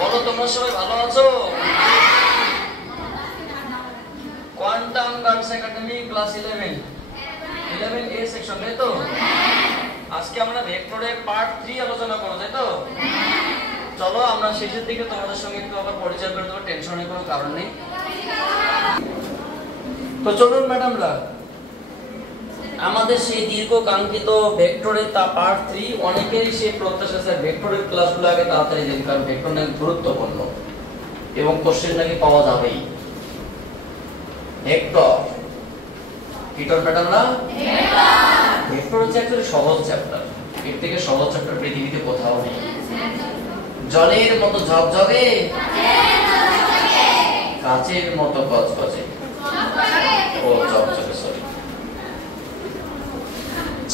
বলো তোমরা সবাই ভালো আছো? কোয়ান্টাম গার্লস একাডেমি ক্লাস 11 এ সেকশন, তাই তো? আজকে আমরা ভেক্টরের পার্ট 3 আলোচনা করব, তাই তো? চলো আমরা শেষের দিকে তোমাদের সঙ্গে একটু আবার পরিচয় করে দেবো, টেনশনের কোনো কারণ নেই। তো চলুন ম্যাডামরা, আমাদের সেই দীর্ঘ কাঙ্ক্ষিত ভেক্টরের তা পার্ট 3, অনেকেরই সেই প্রত্যাশা স্যার ভেক্টরের ক্লাসগুলো আগে তাড়াতাড়ি দিন, কারণ ভেক্টর নাকি গুরুত্বপূর্ণ এবং কোশ্চেন নাকি পাওয়া যাবেই। ভেক্টর ম্যাডামরা, ভেক্টর হচ্ছে একটা সহজ চ্যাপ্টার, এর থেকে সহজ চ্যাপ্টার পৃথিবীতে কোথাও নেই। জলের মতো ঝকঝকে, কাচের মতো কচকচে, ও ঝকঝকে সরি,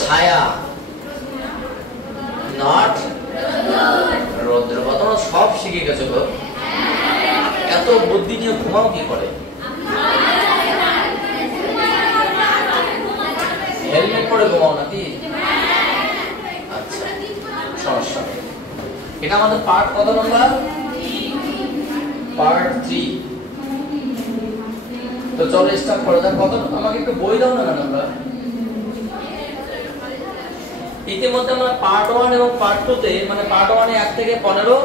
ছায়া নট রৌদ্র। তোমরা সব শিখে গেছো গো, এত বুদ্ধি নিয়ে ঘুমাও কি করে? হেলমেট পরে ঘুমাও নাকি? আচ্ছা, সমস্যা নেই। এটা আমাদের পার্ট কত নাম্বার? পার্ট 3। তো চলো স্টার্ট করা যাক। কত আমাকে একটু বই দাও না ম্যাডামরা। ইতিমধ্যে আমরা পার্ট 1 এবং পার্ট 2 তে, মানে পার্ট 1 এ 1 থেকে 15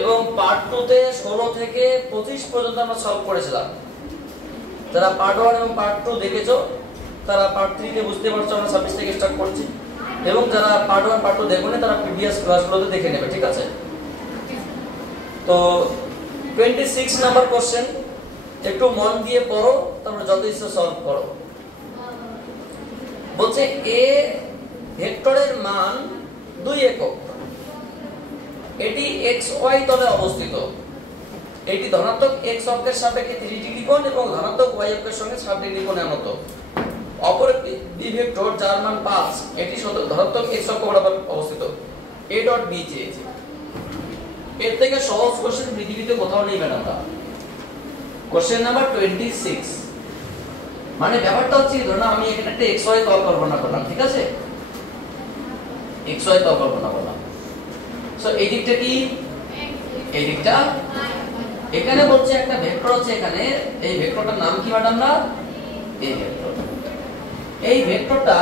এবং পার্ট 2 তে 16 থেকে 25 পর্যন্ত আমরা সলভ করেছিলাম। যারা পার্ট 1 এবং পার্ট 2 দেখেছো তারা পার্ট 3 তে বুঝতে পারছো আমরা 26 থেকে স্টার্ট করছি, এবং যারা পার্ট 1 পার্ট 2 দেখোনি তারা প্রিভিয়াস ক্লাসগুলোতে দেখে নেবে, ঠিক আছে? তো 26 নাম্বার কোশ্চেন, একটু মন দিয়ে পড়ো, তারপরে যত ইচ্ছা সলভ করো। বলছে এ ভেক্টরের মান 2 একক, এটি xy তলে অবস্থিত, এটি ধনাত্মক x অক্ষের সাপেক্ষে 30 ডিগ্রি কোণ এবং ধনাত্মক y অক্ষের সঙ্গে 60 ডিগ্রি কোণে আনত। অপর একটি বি ভেক্টর যার মান 5, এটি ধনাত্মক x অক্ষ বরাবর অবস্থিত। a ডট b চেয়েছে। এর থেকে সহজ কোশ্চেন পৃথিবীতে কোথাও নেই ম্যাডামরা। কোশ্চেন নাম্বার 26, মানে ব্যাপারটা হচ্ছে ধরুন আমি এখানে একটা xy তল কল্পনা করলাম, ঠিক আছে? xy তল কল্পনা করলাম। সো এই দিকটা কি? এই দিকটা, এখানে বলছে একটা ভেক্টর আছে এখানে, এই ভেক্টরটার নাম কি ম্যাডামরা? এই ভেক্টর। এই ভেক্টরটা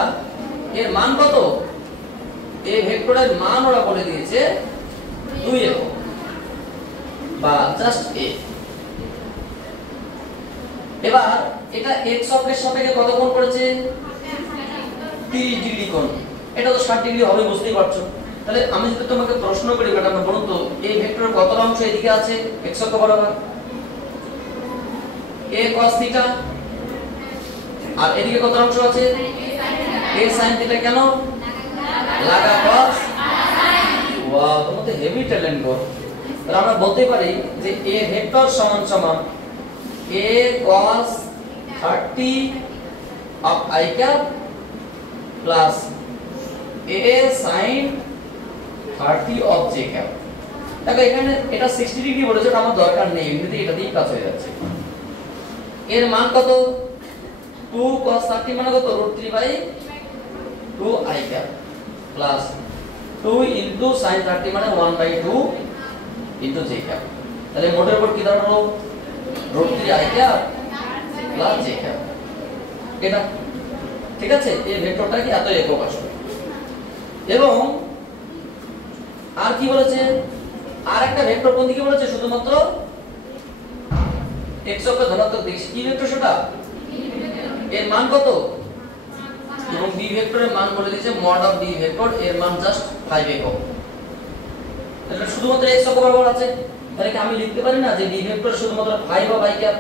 এর মান কত? এই ভেক্টরের মান ওরা বলে দিয়েছে 2 একক বা জাস্ট a। এবার এটা x অক্ষের সাপেক্ষে কত কোণ করেছে? 30 ডিগ্রি কোণ। এটা তো 60 ডিগ্রি হবে, বুঝতেই পারছো। তাহলে আমি যদি তোমাকে প্রশ্ন করি ম্যাডাম, বলুন তো এই ভেক্টরের কত অংশ এদিকে আছে x অক্ষ বরাবর? a cos θ, আর এদিকে কত অংশ আছে? a sin θ। কেন? লাগা cos। ওয়াও, তোমার তো হেভি ট্যালেন্ট গো। তাহলে আমরা বলতে পারি যে a ভেক্টর সমান সমান a cos 30 of i cap plus a sin 30 of j cap। দেখো এখানে এটা 60 ডিগ্রি বলেছে, আমার দরকার নেই, এমনিতে এটা দিয়ে কাজ হয়ে যাচ্ছে। এর মান কত? 2 cos 30 মানে কত? √3/2 i cap plus 2 into sin 30 মানে 1/2 into j cap। তাহলে মোটের উপর কি দাঁড়ালো? √3 i cap plus j cap। এটা ঠিক আছে? এই ভেক্টরটা কি এত একক আসবে। এবং আর কি বলেছে? আর একটা ভেক্টর কোন দিকে বলেছে? শুধুমাত্র x অক্ষ ধনাত্মক দিকে। কি ভেক্টর সেটা? এর মান কত? এবং b ভেক্টরের মান বলে দিয়েছে mod of b ভেক্টর, এর মান জাস্ট 5 একক। এটা শুধুমাত্র x অক্ষ বরাবর আছে। তাহলে কি আমি লিখতে পারি না যে b ভেক্টর শুধুমাত্র 5 বা i cap?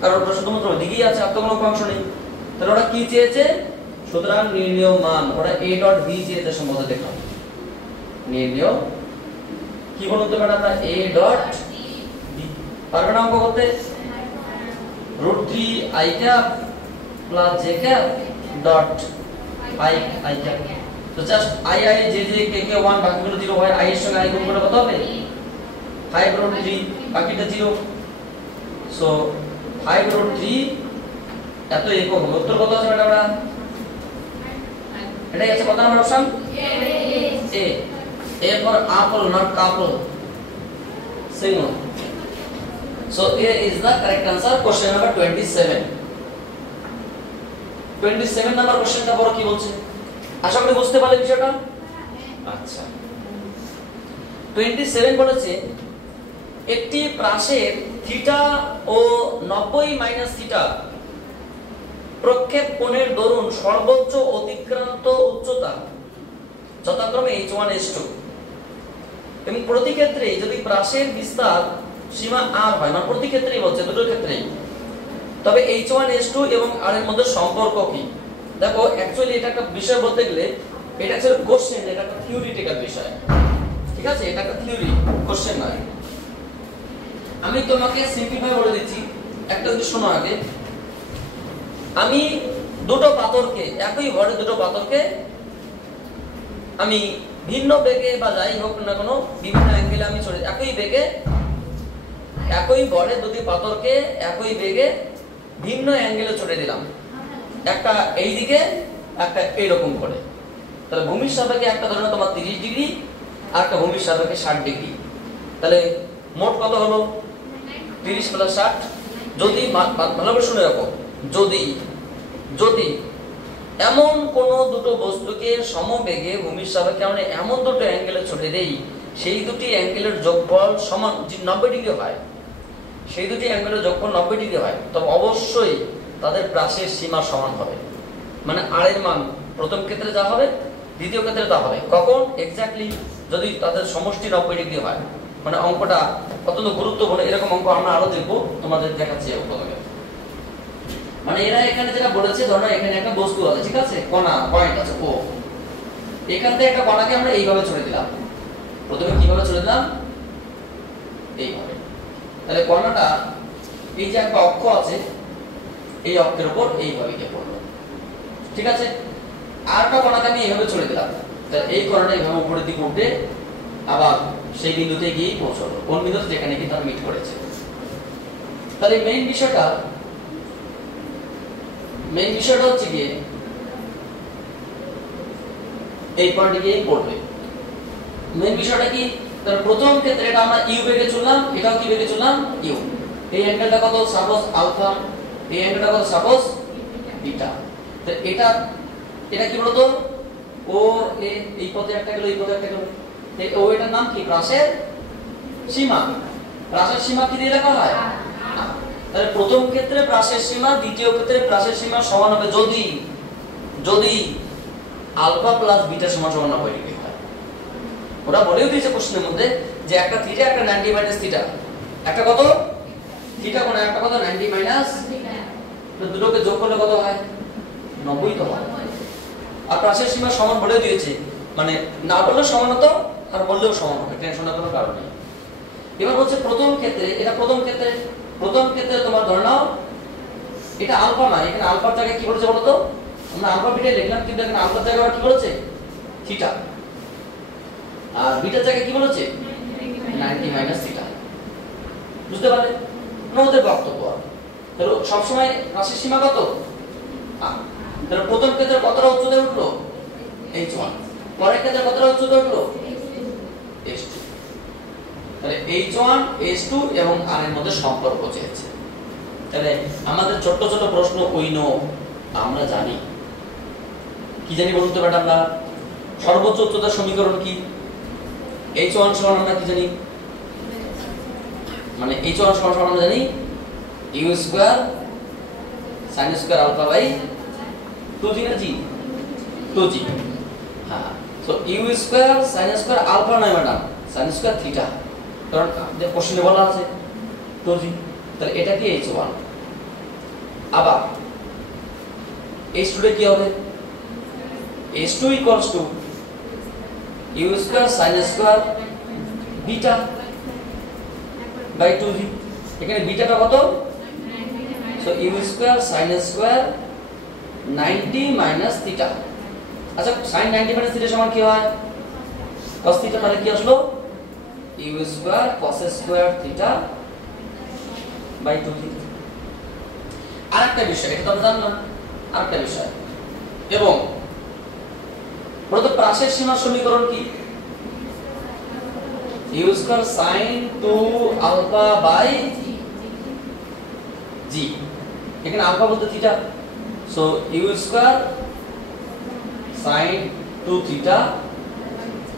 কারণ ওটা শুধুমাত্র ওদিকেই আছে, আর তো কোনো অংশ নেই। তাহলে ওরা কি চেয়েছে? সুতরাং নির্ণেয় মান ওরা a ডট b চেয়েছে, সম্ভবত দেখলাম। নির্ণেয় কি বলুন তো ম্যাডাম? আমরা a ডট b পারবে না অঙ্ক করতে? √3 i cap plus j cap dot i cap। তো জাস্ট i j k 1, বাকিগুলো 0 হয়। i এর সঙ্গে i গুণ করে কত হবে? 5√3, বাকিটা 0। সো 5√3 এত একক হবে। উত্তর কত আছে ম্যাডামরা? এটাই আছে কত number option? A. A for apple, not couple. Single. So A is the correct answer. Question number 27. 27 number কোশ্চেনটা বড় কি বলছে? আশা করি বুঝতে পারলে বিষয়টা। আচ্ছা, 27 বলেছে একটি প্রাসের থিটা ও 90 মাইনাস থিটা প্রক্ষেপ কোণের দরুন সর্বোচ্চ অতিক্রান্ত উচ্চতা যথাক্রমে h1 h2 এবং প্রতি ক্ষেত্রে যদি প্রাসের বিস্তার সীমা r হয়, মানে প্রতি ক্ষেত্রেই বলছে, দুটো ক্ষেত্রেই, তবে h1 h2 এবং r এর মধ্যে সম্পর্ক কি? দেখো অ্যাকচুয়ালি এটা একটা বিষয় বলতে গেলে এটা হচ্ছে কোশ্চেন, এটা একটা থিওরিটিক্যাল বিষয়, ঠিক আছে? এটা একটা থিওরি, কোশ্চেন নয়। আমি তোমাকে সিম্পলিফাই বলে দিচ্ছি, একটা যদি শোনো আগে। আমি দুটো পাথরকে, একই ভরে দুটো পাথরকে আমি ভিন্ন বেগে বা যাই হোক না কোনো বিভিন্ন অ্যাঙ্গেলে আমি চলে, একই বেগে একই ভরে দুটি পাথরকে একই বেগে ভিন্ন অ্যাঙ্গেলে চলে দিলাম, একটা এই দিকে একটা এইরকম করে। তাহলে ভূমির সাপেক্ষে একটা ধরে নাও তোমার 30 ডিগ্রি আর একটা ভূমির সাপেক্ষে 60 ডিগ্রি, তাহলে মোট কত হলো? 30 প্লাস 60। যদি ভালো করে শুনে রাখো, যদি যদি এমন কোন দুটো বস্তুকে সমবেগে ভূমির সাপেক্ষে আমরা এমন দুটো অ্যাঙ্গেলে ছড়িয়ে দেই, সেই দুটি অ্যাঙ্গেলের যোগফল সমান 90 ডিগ্রি হয়, সেই দুটি অ্যাঙ্গেলের যোগফল 90 ডিগ্রি হয়, তবে অবশ্যই তাদের প্রাসের সীমা সমান হবে। মানে আর এর মান প্রথম ক্ষেত্রে যা হবে দ্বিতীয় ক্ষেত্রে তা হবে। কখন? এক্স্যাক্টলি যদি তাদের সমষ্টি 90 ডিগ্রি হয়। মানে অঙ্কটা অত্যন্ত গুরুত্বপূর্ণ, এরকম অঙ্ক আমরা আরো দেখবো, তোমাদের দেখাচ্ছি অঙ্কটাকে। মানে এরা এখানে যেটা বলেছে, ধরো এখানে একটা বস্তু আছে, ঠিক আছে, কণা পয়েন্ট আছে ও, এখান থেকে একটা কণাকে আমরা এইভাবে ছড়ে দিলাম। প্রথমে কিভাবে ছড়ে দিলাম? এইভাবে। তাহলে কণাটা এই যে একটা অক্ষ আছে, এই অক্ষের উপর এইভাবে গিয়ে পড়লো, ঠিক আছে। আর একটা কণাকে আমি এইভাবে ছড়ে দিলাম, তাহলে এই কণাটা এইভাবে উপরের দিকে উঠে আবার সেই বিন্দুতে গিয়ে পৌঁছলো, কোন বিন্দুতে? যেখানে কি তার মিট করেছে। তাহলে মেইন বিষয়টা হচ্ছে গিয়ে এই পয়েন্টে গিয়ে পড়বে। মেইন বিষয়টা কি? তার প্রথম ক্ষেত্রে এটা আমরা ইউ বেগে চললাম, এটাও কি বেগে চললাম? ইউ। এই অ্যাঙ্গেলটা কত? Suppose alpha. এই অ্যাঙ্গেলটা কত? Suppose beta. তো এটা কি বলতো? ও এ, এই পথে একটা গেল, এই পথে একটা গেল, এই ও, এটার নাম কি? প্রাসের সীমা। প্রাসের সীমা কি দিয়ে লেখা হয়? তাহলে প্রথম ক্ষেত্রে প্রাসের সীমা, দ্বিতীয় ক্ষেত্রে প্রাসের সীমা সমান হবে যদি যদি আলফা প্লাস বিটা সমান 90 ডিগ্রি হয়। ওরা বলেও দিয়েছে প্রশ্নের মধ্যে যে একটা থিটা, একটা 90 মাইনাস থিটা, একটা কত? থিটা কোণ, একটা কত? 90 মাইনাস। তো দুটোকে যোগ করলে কত হয়? 90 তো হয়। আর প্রাসের সীমা সমান বলেও দিয়েছে, মানে না বললেও সমান হতো আর বললেও সমান হবে, টেনশনের কোনো কারণ নেই। এবার বলছে প্রথম ক্ষেত্রে, এটা প্রথম ক্ষেত্রে তোমার ধরে নাও এটা আলফা না, এখানে আলফার জায়গায় কি বলেছে বলতো? আমরা আলফা বিটা লিখলাম, কিন্তু এখানে আলফার জায়গায় আবার কি বলেছে? থিটা। আর বিটার জায়গায় কি বলেছে? 90 মাইনাস থিটা। বুঝতে পারলে ওদের বক্তব্য? তাহলে সবসময় রাশির সীমা কত? তাহলে প্রথম ক্ষেত্রে কতটা উচ্চতায় উঠলো? h1। পরের ক্ষেত্রে কতটা উচ্চতায় উঠলো? h2। তাহলে h1 h2 এবং r এর মধ্যে সম্পর্ক চেয়েছে। তাহলে আমাদের ছোট ছোট প্রশ্ন উইনো আমরা জানি, কি জানি বলুন তো ম্যাডাম? আমরা সর্বোচ্চ উচ্চতার সমীকরণ কি? h1 সমান আমরা কি জানি? মানে h1 সমান আমরা জানি u square sin square alpha by 2g না g? 2g। হ্যাঁ, so u square sin square alpha নয় ম্যাডাম, sin স্কয়ার থিটা, কারণ যে কোশ্চেনে বলা আছে 2g। তাহলে এটা কি h1। আবার h2 এর কি হবে? h2 equals to u square sin square beta by 2g। এখানে বিটাটা কত? So u square sin square 90 minus theta. আচ্ছা, sin 90 মাইনাস থিটা সমান কি হয়? cos theta. মানে কি আসলো? u square cos square theta by 2g। আরেকটা বিষয়, এটা তো আমরা জানলাম, আরেকটা বিষয়। এবং প্রথম প্রাসের সীমা সমীকরণ কি? U square sin 2 alpha by G, এখানে আলফা বলতে theta, so U square sin 2 theta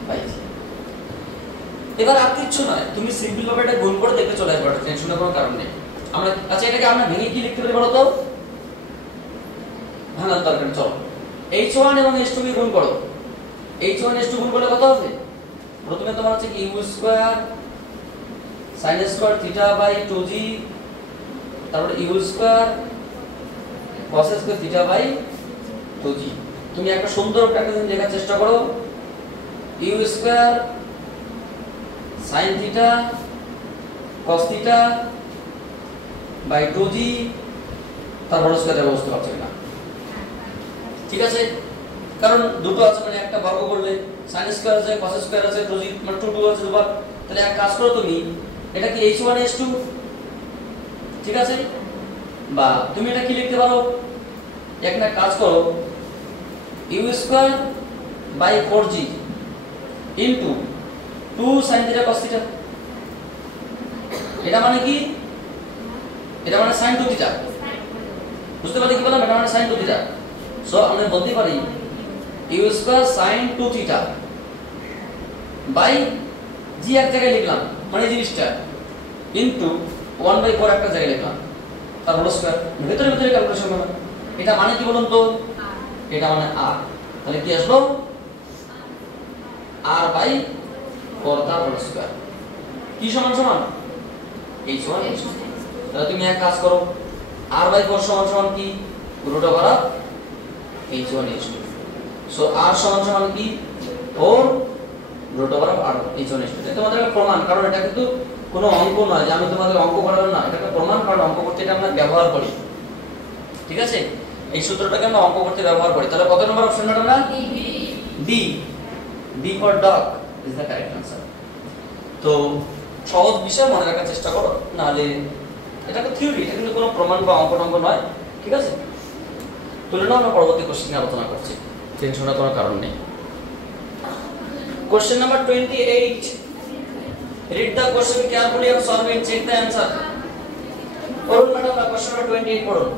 by G. এবার আর কিছু নয়, তুমি সিম্পল ভাবে এটা গুণ করে দেখে চলে আসবে, টেনশনের কোনো কারণ নেই। আমরা আচ্ছা এটাকে আমরা ভেঙে কি লিখতে পারি বলো তো? ভাঙার দরকার নেই, চলো h1 এবং h2 কে গুণ করো। h1 h2 গুণ করলে কত হবে? প্রথমে তোমার হচ্ছে কি u square sin square theta by 2g, তারপর u square cos square theta by 2g। তুমি একটা সুন্দর প্র্যাকটিস লেখার চেষ্টা করো, u square sin theta cos theta by 2g, তারপর স্কয়ারে বুঝতে পারছো না? ঠিক আছে, কারণ দুটো আছে মানে একটা বর্গ করলে sin স্কয়ার আছে cos স্কয়ার আছে 2g মানে 2 আছে দুবার, তাহলে এক কাজ করো তুমি, এটা কি h1 h2, ঠিক আছে? বা তুমি এটা কি লিখতে পারো, একটা কাজ করো u square by 4g into 2 sin theta cos theta. এটা মানে কি? এটা মানে sin 2 থিটা, বুঝতে পারলে কি বললাম? এটা মানে sin 2 থিটা। সো আমরা বলতে পারি u square sin 2 theta by g এক জায়গায় লিখলাম মানে জিনিসটা, ইনটু 1/4 একটা জায়গায় লিখলাম, তারপর স্কয়ার ভিতরে ভিতরে ক্যালকুলেশন করো। এটা মানে কি বলুন তো? এটা মানে r, তাহলে কি আসলো? r বাই 4 তারপর স্কয়ার, কি সমান সমান h1 h2। তাহলে তুমি এক কাজ করো, r বাই 4 সমান সমান কি? Root over of h1 h2। So r সমান সমান কি? 4 root over of r h1 h2। এটা তোমাদের একটা প্রমাণ, কারণ এটা কিন্তু কোনো অঙ্ক নয় যে আমি তোমাদের অঙ্ক করালাম না, এটা একটা প্রমাণ, কারণ অঙ্ক করতে এটা আমরা ব্যবহার করি, ঠিক আছে? এই সূত্রটাকে আমরা অঙ্ক করতে ব্যবহার করি। তাহলে কত নম্বর অপশন আমরা? D, D for dog is the correct answer. তো সহজ বিষয় মনে রাখার চেষ্টা করো, নালে এটা একটা থিওরি, এটা কিন্তু কোনো প্রমাণ বা অঙ্ক নয়, ঠিক আছে? তুলে নাও, আমরা পরবর্তী কোশ্চেন আলোচনা করছি, টেনশনের কোনো কারণ নেই। Question number 28, read the question carefully and solve it, check the answer। পড়ুন ম্যাডাম, কোশ্চেন নাম্বার 28 পড়ুন।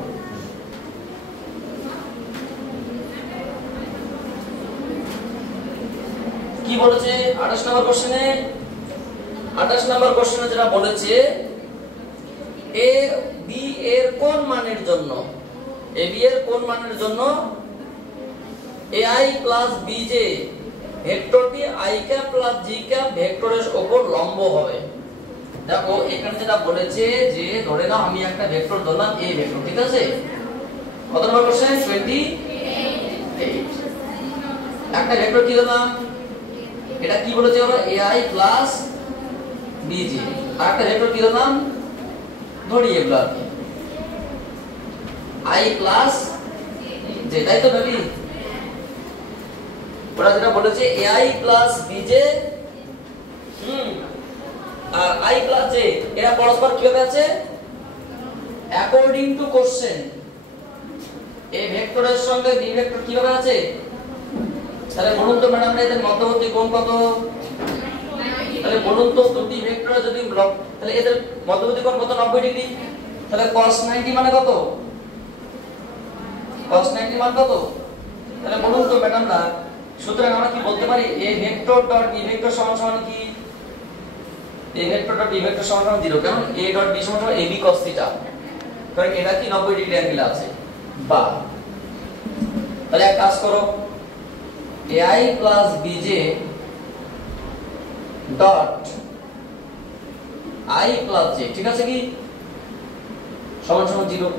কি বলেছে 28 নম্বর কোশ্চেনে? 28 নম্বর কোশ্চেনে যেটা বলেছে, a b এর কোন মানের জন্য, a b এর কোন মানের জন্য ai প্লাস bj ভেক্টরটি i cap plus j cap ভেক্টরের উপর লম্ব হবে। দেখো এখানে যেটা বলেছে যে ধরে নাও আমি একটা ভেক্টর ধরলাম a ভেক্টর, ঠিক আছে? কত নম্বর কোশ্চেন? 28। একটা ভেক্টর কি ধরলাম? এটা কি বলেছে আমরা? ai plus bj। আর একটা ভেক্টর কি ধরলাম? ধরি এগুলো আর কি i প্লাস j, তাই তো ভাবি? ওরা যেটা বলেছে ai প্লাস bj আর i প্লাস j এরা পরস্পর কিভাবে আছে? অ্যাকর্ডিং টু কোশ্চেন a ভেক্টরের সঙ্গে b ভেক্টর কিভাবে আছে? তাহলে বলুন তো ম্যাডাম, এদের মধ্যবর্তী কোণ কত? তাহলে বলুন তো দুটি ভেক্টরে যদি তাহলে এদের মধ্যবর্তী কোণ কত? 90 ডিগ্রি। তাহলে cos 90 মানে কত? cos 90 মান কত? তাহলে বলুন তো ম্যাডাম না, সুতরাং আমরা কি বলতে পারি? a vector dot b vector সমান সমান কি? a vector dot b vector সমান সমান 0, কারণ a ডট b সমান সমান ab cos θ, কারণ এটা কি 90 ডিগ্রি অ্যাঙ্গেলে আছে। বা তাহলে এক কাজ করো, ai plus bj dot i plus j, ঠিক আছে কি? সমান সমান 0।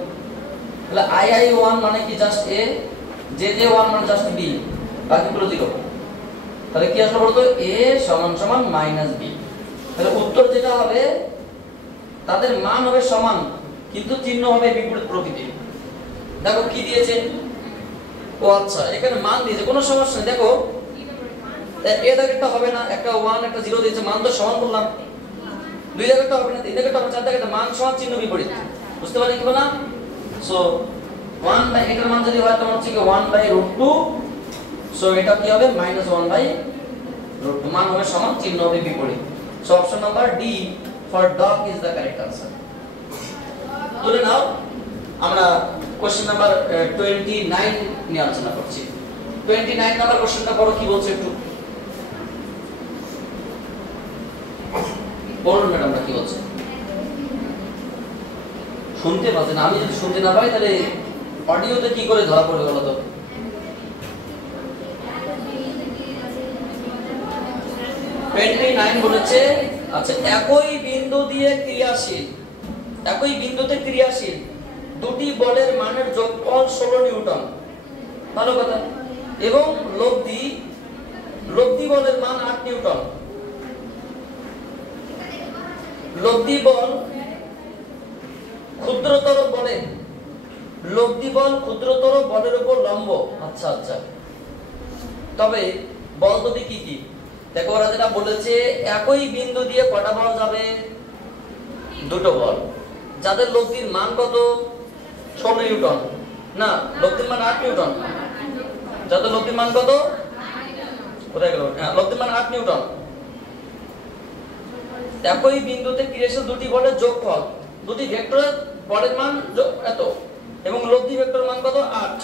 তাহলে i1 মানে কি? জাস্ট a, j1 মানে জাস্ট b, বাকিগুলো 0। তাহলে কি আসলে বলতো? a সমান সমান মাইনাস b। তাহলে উত্তর যেটা হবে তাদের মান হবে সমান, কিন্তু চিহ্ন হবে বিপরীত প্রকৃতির। দেখো কি দিয়েছে? ও আচ্ছা, এখানে মান দিয়েছে, কোনো সমস্যা নেই। দেখো এ দাগেরটা হবে না, একটা 1 একটা 0 দিয়েছে, মান তো সমান করলাম। দুই দাগেরটা হবে না, তিন দাগেরটা হবে, চার দাগেরটা মান সমান, চিহ্ন বিপরীত। বুঝতে পারলে কি বললাম? সো 1 বাই এটার মান যদি হয় তোমার হচ্ছে কি 1/√2, সো এটা কি হবে? -1/√2, মান হবে সমান, চিহ্ন হবে বিপরীত। So option number D for dog is the correct answer. ধরে নাও আমরা কোশ্চেন নাম্বার 29 নিয়ে আলোচনা করছি। 29 নাম্বার কোশ্চেনটা পড়ো, কি বলছে একটু বলুন ম্যাডামরা, কি বলছে? শুনতে পাচ্ছেন? আমি যদি শুনতে না পাই তাহলে অডিওতে কি করে ধরা পড়বে বলো তো? 29 বলেছে, আচ্ছা, একই বিন্দু দিয়ে ক্রিয়াশীল, একই বিন্দুতে ক্রিয়াশীল দুটি বলের মানের যোগফল 16 নিউটন, ভালো কথা, এবং লব্ধি বলের মান 8 নিউটন। লব্ধি বল ক্ষুদ্রতর বলের উপর লম্ব। আচ্ছা আচ্ছা, তবে বল দুটি কি কি? দেখো ওরা যেটা বলেছে, একই বিন্দু দিয়ে কটা বল যাবে? দুটো বল, যাদের লব্ধির মান কত? 16 নিউটন, না লব্ধির মান 8 নিউটন। যাদের লব্ধির মান কত? কোথায় গেল? লব্ধির মান 8 নিউটন। একই বিন্দুতে ক্রিয়াশীল দুটি বলের যোগফল, দুটি ভেক্টরের বলের মান এত এবং লব্ধি ভেক্টর মান কত? 8।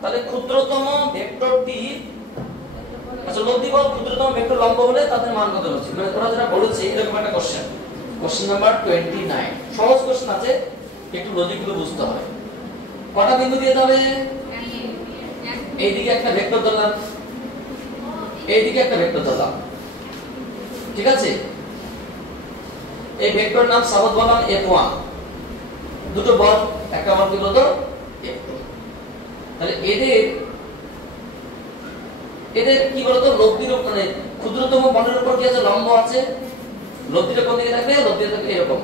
তাহলে ক্ষুদ্রতম ভেক্টরটি, আচ্ছা লব্ধি বল ক্ষুদ্রতম ভেক্টর লম্ব হলে তাদের মান কত হচ্ছে? মানে তোরা যেটা বলেছে এরকম একটা কোশ্চেন, কোশ্চেন নাম্বার 29, সহজ কোশ্চেন আছে, একটু লজিকগুলো বুঝতে হবে। কটা বিন্দু দিয়ে যাবে? এইদিকে একটা ভেক্টর ধরলাম, এইদিকে একটা ভেক্টর ধরলাম, ঠিক আছে? এই ভেক্টর নাম সাপোজ বললাম F1, দুটো বল, একটা বল কি বলতো? F2। তাহলে এদের কি বলতো? লব্ধির উপর, মানে ক্ষুদ্রতম বলের উপর কি আছে? লম্ব আছে। লব্ধিটা কোন দিকে থাকবে? লব্ধিটা থাকবে এরকম,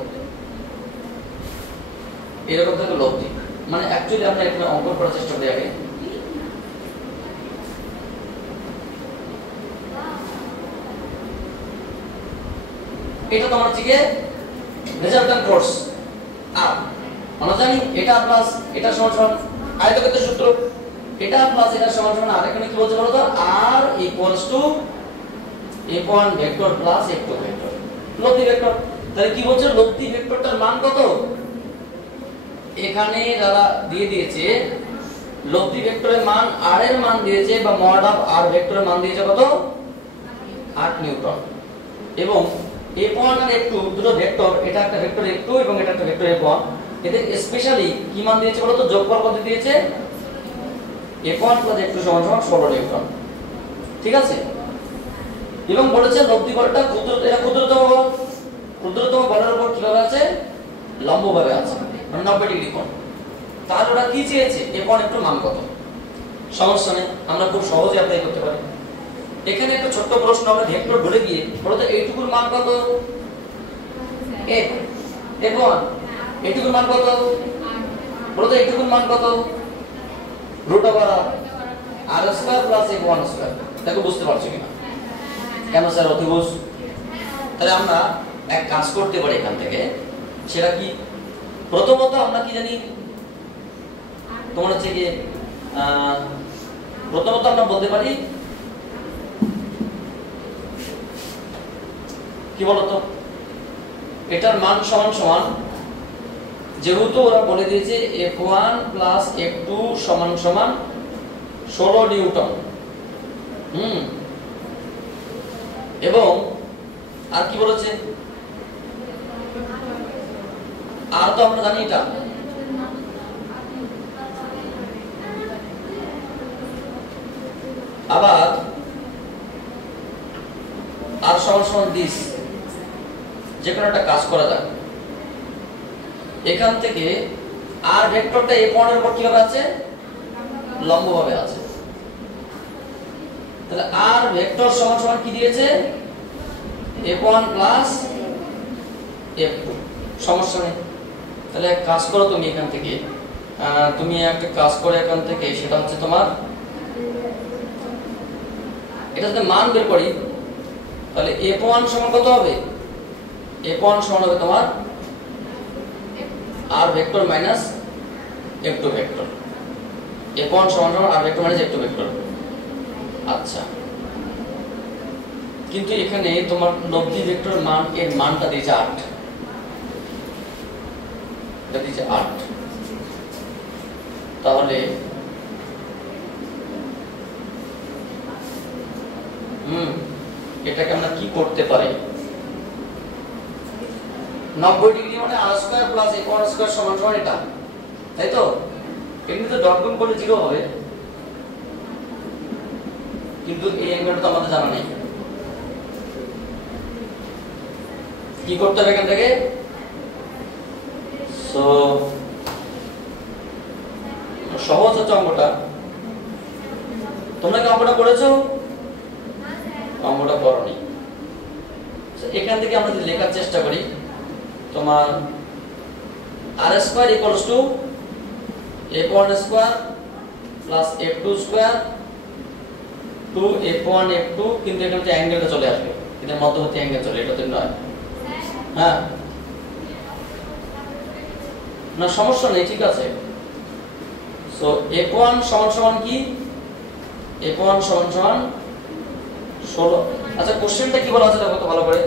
এরকম থাকবে লব্ধি। মানে অ্যাকচুয়ালি আমরা এখানে অঙ্কন করার চেষ্টা করি আগে। এটা তোমার থেকে রেজাল্টেন্ট ফোর্স আর আমরা জানি এটা প্লাস এটা সমান সমান আয়তক্ষেত্রের সূত্র, এটা প্লাস এটা সমান সমান আর এখানে কি বলছে বলো তো? r equals to f1 vector plus f2 vector, লব্ধি ভেক্টর। তাহলে কি বলছে? লব্ধি ভেক্টরটার মান কত? এখানে যারা দিয়ে দিয়েছে লব্ধি ভেক্টরের মান r এর মান দিয়েছে, বা মড অফ r ভেক্টরের মান দিয়েছে কত? 8 নিউটন। এবং f1 আর f2 দুটো ভেক্টর, এটা একটা ভেক্টর f2 এবং এটা একটা ভেক্টর f1, এদের স্পেশালি কি মান দিয়েছে বলো তো? যোগফল কত দিয়েছে? f1 + f2 = 16 নিউটন, ঠিক আছে? এবং বলেছে লব্ধি বলটা এটা ক্ষুদ্রতম বল, ক্ষুদ্রতম বলের উপর কিভাবে আছে? লম্বভাবে আছে, মানে 90 ডিগ্রি কোণ। তাহলে ওরা কি চেয়েছে? f1 f2 মান কত? সমস্যা নেই, আমরা খুব সহজে অ্যাপ্লাই করতে পারি। এখানে একটা ছোট্ট প্রশ্ন, আমরা ভেক্টর ভুলে গিয়ে বলতো এইটুকুর মান কত? f1 এইটুকুর মান কত? বলতো এইটুকুর মান কত? √r² + f1²। দেখো বুঝতে পারছো কিনা? কেন স্যার অতিভুজ? তাহলে আমরা এক কাজ করতে পারি এখান থেকে, সেটা কি? প্রথমত আমরা কি জানি, তোমার হচ্ছে কি, প্রথমত আমরা বলতে পারি কি বলতো, এটার মান সমান সমান, যেহেতু ওরা বলে দিয়েছে f1 + f2 = 16 নিউটন, এবং আর কি বলেছে? আর তো আমরা জানি এটা, আবার আর সমান দিস, যে কোনো একটা কাজ করা যাক। এখান থেকে আর ভেক্টরটা f1 এর উপর কিভাবে আছে? লম্বভাবে আছে। তাহলে আর ভেক্টর সমান সমান কি দিয়েছে? f1 + f2, সমস্যা নেই। তাহলে এক কাজ করো, তুমি এখান থেকে একটা কাজ করে এখান থেকে, সেটা হচ্ছে তোমার এটা যদি মান বের করি, তাহলে f1 সমান কত হবে? f1 সমান হবে তোমার r vector minus f2 vector. f1 সমান r vector minus f2 vector. আচ্ছা, কিন্তু এখানে তোমার লব্ধি ভেক্টর মান এর মানটা দিয়েছে 8, এটা দিয়েছে 8। তাহলে এটাকে আমরা কি করতে পারি? 90 ডিগ্রি মানে r square plus a1 square সমান সমান এটা, তাই তো? এমনি তো ডট গুণ করলে 0 হবে, কিন্তু এই অ্যাঙ্গেলটা তো আমাদের জানা নেই। কি করতে হবে এখান থেকে? সো সহজ হচ্ছে অঙ্কটা। তোমরা কি অঙ্কটা করেছো? অঙ্কটা করোনি। এখান থেকে আমরা যদি লেখার চেষ্টা করি, তোমার r square equals to f1 square plus f2 square two f1 f2, কিন্তু এখানে যে অ্যাঙ্গেলটা চলে আসবে, কিন্তু মধ্যবর্তী অ্যাঙ্গেল চলে, এটা তো নয়। হ্যাঁ, না সমস্যা নেই, ঠিক আছে। সো f1 সমান সমান কি? f1 সমান সমান 16। আচ্ছা, কোশ্চেনটা কি বলা আছে দেখো তো ভালো করে।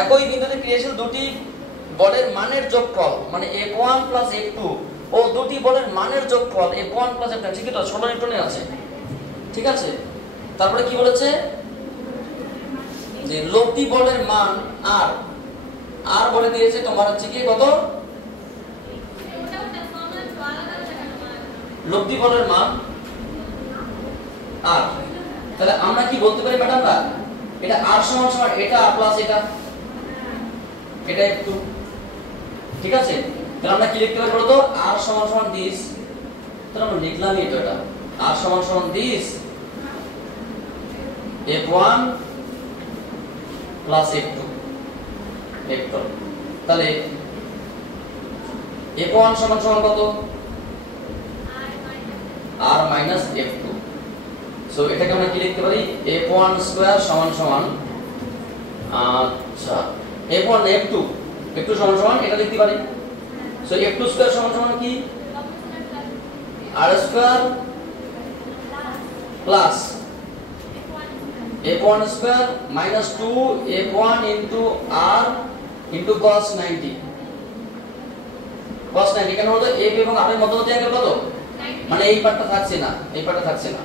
একই বিন্দুতে ক্রিয়াশীল দুটি বলের মানের যোগফল, মানে f1 প্লাস f2 ও দুটি বলের মানের যোগফল f1 প্লাস f2, ঠিকই তো? 16 নিউটনে আছে, ঠিক আছে। তারপরে কি বলেছে? যে লব্ধি বলের মান r, r বলে দিয়েছে তোমার হচ্ছে কি কত? লব্ধি বলের মান r। তাহলে আমরা কি বলতে পারি ম্যাডামরা? এটা r সমান সমান এটা প্লাস এটা, এটা f2, ঠিক আছে। তাহলে আমরা কি লিখতে পারি বলো তো? r সমান সমান দিস, তাহলে আমরা লিখলামই তো এটা, r সমান সমান this f1 plus f2 vector. তাহলে f1 সমান সমান কত? r minus f2। সো এটাকে আমরা কি লিখতে পারি? f1 স্কয়ার সমান সমান, আচ্ছা f1 f2 সমান সমান এটা লিখতে পারি। সো f2 স্কয়ার সমান সমান কি? r square plus f1 square minus 2 f1 into r into cos 90। cos 90 কেন হলো? f এবং r এর মধ্যবর্তী অ্যাঙ্গেল কত? মানে এই পার্টটা থাকছে না, এই পার্টটা থাকছে না,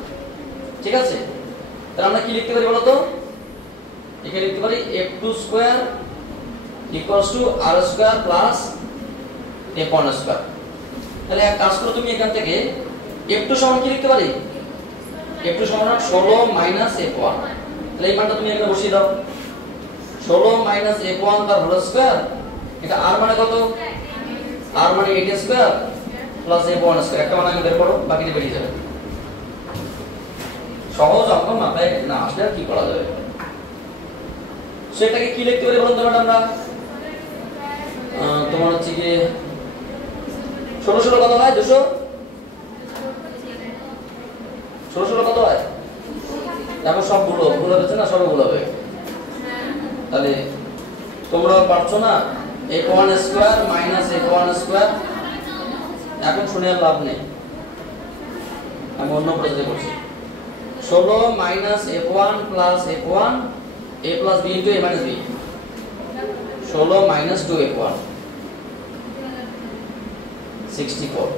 ঠিক আছে। তাহলে আমরা কি লিখতে পারি বলো তো? এখানে লিখতে পারি f2 square equals two r square plus f1 square. তাহলে এক কাজ করো তুমি, এখান থেকে f2 সমান কি লিখতে পারি? f2 সমান 16 মাইনাস f1। তাহলে এই মানটা তুমি এখানে বসিয়ে দাও, 16 মাইনাস f1 তার হোল স্কয়ার। এটা r মানে কত? r মানে 8 স্কয়ার প্লাস f1 স্কয়ার। একটা মান আগে বের করো, বাকিটা বেরিয়ে যাবে। সহজ অঙ্ক, মাথায় না আসলে আর কি করা যাবে? সেটাকে কি লিখতে পারি বলুন তো ম্যাডাম? আমরা তোমার হচ্ছে কি 16 কত হয়? 200। 16 কত হয়? দেখো সব ভুল হচ্ছে না, সব ভুল হবে। তাহলে তোমরা পারছো না? f1 square minus f1 square. এখন শুনে আর লাভ নেই, আমি অন্য পদ্ধতি করছি। 16 minus f1 plus f1 a plus b into a minus b। 16 minus 2f1 64।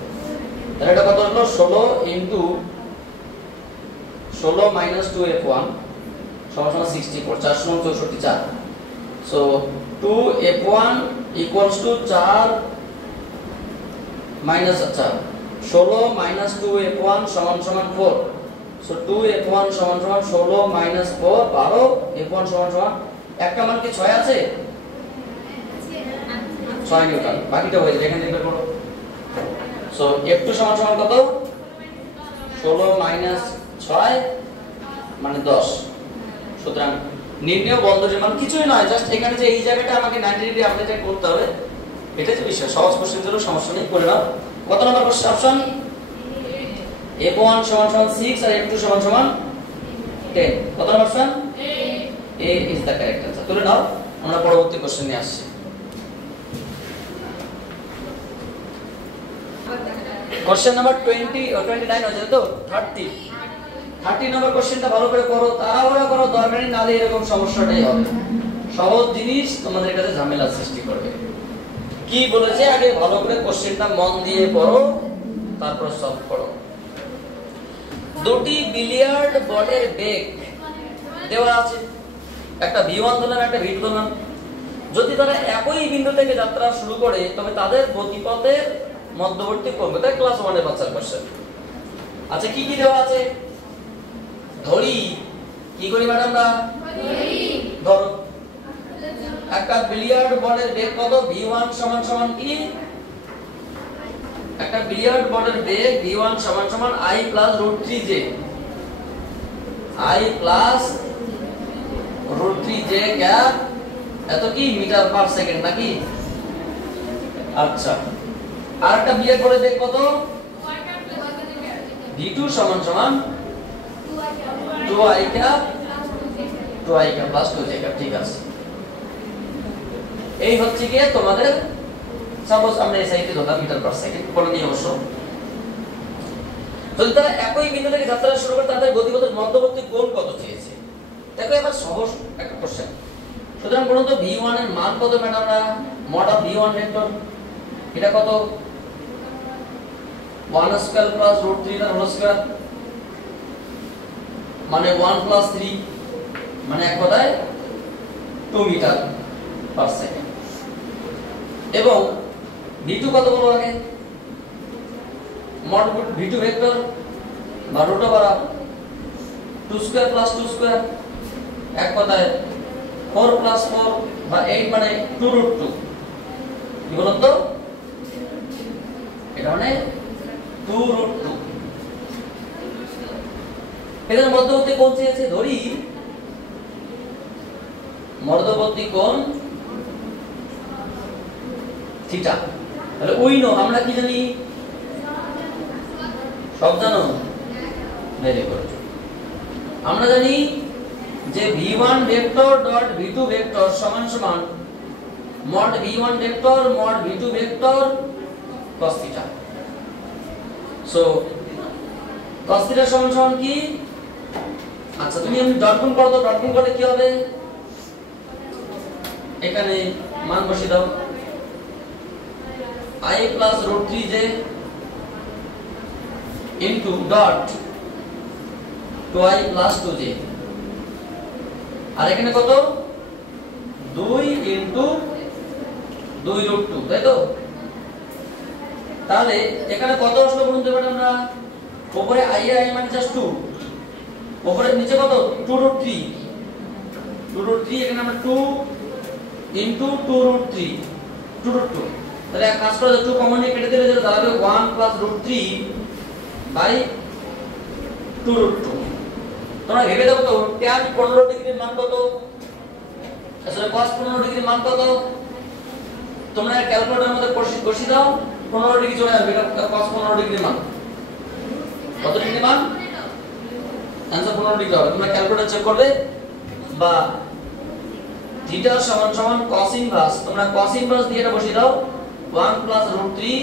তাহলে এটা কত হলো? 16 ইনটু 16 মাইনাস 2f1 সমান সমান 64। 4 সমান 64, 4। So 2f1 equals to 4 minus, আচ্ছা 16 মাইনাস 2f1 সমান সমান 4। সো 2f1 সমান সমান 16 মাইনাস 4 12। f1 সমান সমান একটা মান কি 6 আছে? 6 নিউটন, বাকিটা হয়ে যাবে এখান থেকে বের করো। সো f2 সমান সমান কত? 16 মাইনাস 6 মানে 10। সুতরাং নির্ণয় বন্ধনের মান কিছুই নয়, জাস্ট এখানে যে এই জায়গাটা আমাকে 90 ডিগ্রি আপডেট করতে হবে, এটা যে বিষয়। সহজ কোশ্চেন ছিল, সমস্যা নেই, করে নাও। কত নাম্বার কোশ্চেন? অপশন f1 সমান সমান 6 আর f2 সমান সমান 10। কত number option? A is the correct answer. তুলে নাও, আমরা পরবর্তী কোশ্চেন নিয়ে আসছি। কোশ্চেন নাম্বার 20 ও 29 হচ্ছে তো 30 নম্বর কোশ্চেনটা ভালো করে করো, তাড়াহুড়া করো, দরকারি না দিয়ে এরকম সমস্যাটাই হবে। সহজ জিনিস তোমাদের কাছে ঝামেলা সৃষ্টি করবে। কি বলেছে আগে ভালো করে কোশ্চেনটা মন দিয়ে পড়ো, তারপর সলভ করো। দুটি বিলিয়ার্ড বলের বেগ দেওয়া আছে, একটা v1 ধরলাম, একটা v2 ধরলাম। যদি তারা একই বিন্দু থেকে যাত্রা শুরু করে তবে তাদের গতিপথের মধ্যবর্তী কোণ কত? ক্লাস 1 এর বাচ্চার কোশ্চেন। আচ্ছা কি কি দেওয়া আছে? ধরি, কি করি ম্যাডাম না? ধরো একটা বিলিয়ার্ড বলের বেগ কত? v1 সমান সমান কি? একটা বিলিয়ার্ড বলের বেগ v1 সমান সমান i plus √3j, i plus √3j gap, এত কি মিটার পার সেকেন্ড নাকি? আচ্ছা আর একটা বিয়ে করে বেগ কত? v2 সমান সমান 2i cap plus 2j cap. ঠিক আছে, এই হচ্ছে কি তোমাদের, সাপোজ আমরা এই সাইডে ধরলাম মিটার পার সেকেন্ড বলে নিয়ে অবশ্য। যদি তারা একই বিন্দু থেকে যাত্রা শুরু করে তাদের গতিপথের মধ্যবর্তী কোণ কত চেয়েছে। দেখো এবার সহজ একটা কোশ্চেন। সুতরাং বলুন তো v1 এর মান কত ম্যাডামরা? মড অফ v1 ভেক্টর এটা কত? 1 স্কয়ার প্লাস √3 এর হোল স্কয়ার মানে 1 প্লাস 3 মানে এক কথায় 2 মিটার পার সেকেন্ড। এবং v2 কত বলবো আগে? মড v2 ভেক্টর বা root over 2 square plus 2 square, এক কথায় 4 প্লাস 4 বা 8 মানে 2√2। কি বলুন তো? এটা মানে 2√2। এদের মধ্যবর্তী কোণ চেয়েছে, ধরি মধ্যবর্তী কোণ থিটা। তাহলে উই নো, আমরা কি জানি? সব জানো? Very good. আমরা জানি যে v1 vector dot v2 vector সমান সমান mod v1 vector mod v2 vector cos theta. So cos theta সমান সমান কি? আচ্ছা তুমি আমি ডট গুণ করো তো, ডট গুণ করলে কি হবে? এখানে মান বসিয়ে দাও, i plus √3j into dot 2i plus 2j, আর এখানে কত? 2 ইনটু 2√2, তাই তো? তাহলে এখানে কত আসলো বলুন তো আমরা? উপরে i মানে জাস্ট 2, উপরে নিচে কত? 2√3, এখানে আমরা 2 ইনটু 2√2। তাহলে এক কাজ করে 2 কমন নিয়ে কেটে দিলে যেটা দাঁড়াবে 1 প্লাস √3 বাই 2√2। তোমরা ভেবে দেখো তো tan 15 ডিগ্রির মান কত? আসলে cos 15 ডিগ্রির মান কত? তোমরা ক্যালকুলেটরের মধ্যে বসিয়ে দাও, 15 ডিগ্রি চলে আসবে। এটা cos 15 ডিগ্রির মান কত ডিগ্রি মান? आंसर 15 ডিগ্রি হবে। তোমরা ক্যালকুলেটর চেক করবে বা থিটা সমান সমান cos ইনভার্স, তোমরা cos ইনভার্স দিয়ে এটা বসিয়ে দাও 1 প্লাস √3